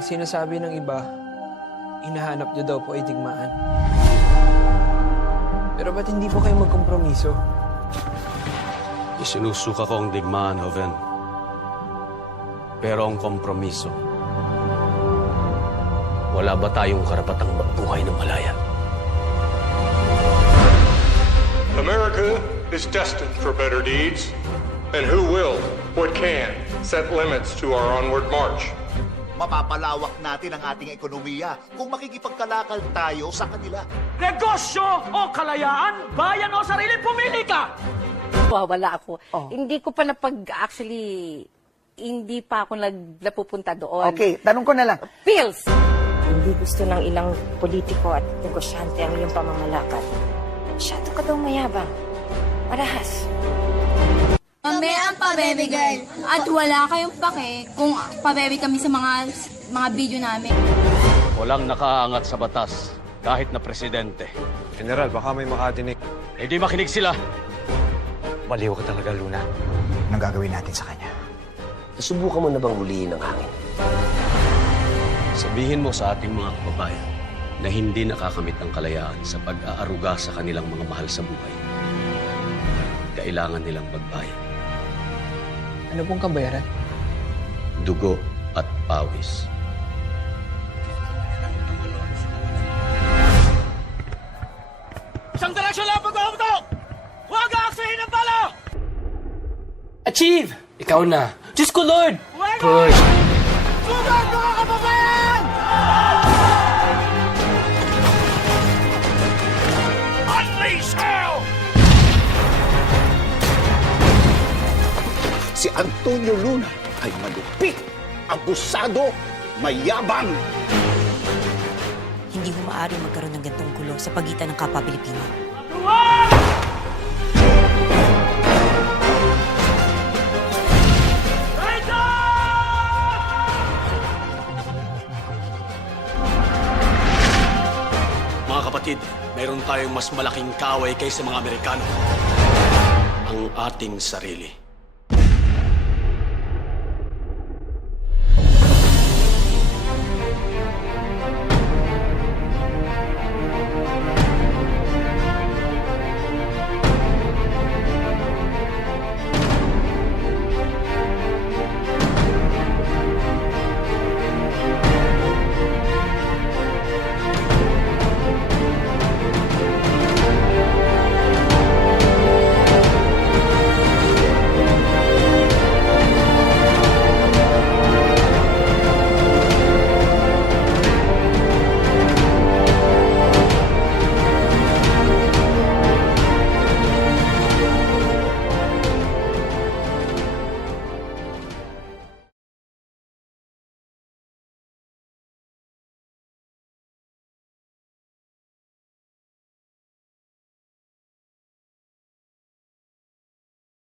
Ang sinasabi ng iba, hinahanap niyo daw po ay digmaan. Pero ba't hindi po kayo magkompromiso? Isinusuka ko ang digmaan, Joven. Pero ang kompromiso, wala ba tayong karapatang magbuhay ng malaya? America is destined for better deeds, and who will, what can, set limits to our onward march. Mapapalawak natin ang ating ekonomiya kung makikipagkalakal tayo sa kanila. Negosyo o kalayaan, bayan o sarili, pumili ka! Wala ako. Hindi ko pa hindi pa ako napupunta doon. Okay, tanong ko na lang. Pills! Hindi gusto ng ilang politiko at negosyante ang iyong pamamalakad. Masyado ka daw mayabang. Marahas. Kami ang Pabebe Girl at wala kayong pake kung pabebe kami sa mga video namin. Walang nakaangat sa batas, kahit na presidente. General, baka may makadinig. Eh di makinig sila. Baliw ka talaga, Luna. Anong gagawin natin sa kanya? Nasubukan mo na bang huliin ang hangin? Sabihin mo sa ating mga kababayan na hindi nakakamit ang kalayaan sa pag-aaruga sa kanilang mga mahal sa buhay. Kailangan nilang magbayad. Ano pong kabayaran? Dugo at pawis. Isang direksyon lang pag-auto! Huwag aaksahin ang bala! Achieve! Ikaw na. Diyos ko, Lord! Push! Sugat mga kababayan! Unleash hell! Si Antonio Luna ay malupit, abusado, mayabang. Hindi ho maaari magkaroon ng gantong gulo sa pagitan ng kapwa Pilipino. Mga kapatid, mayroon tayong mas malaking kaway kaysa mga Amerikano. Ang ating sarili.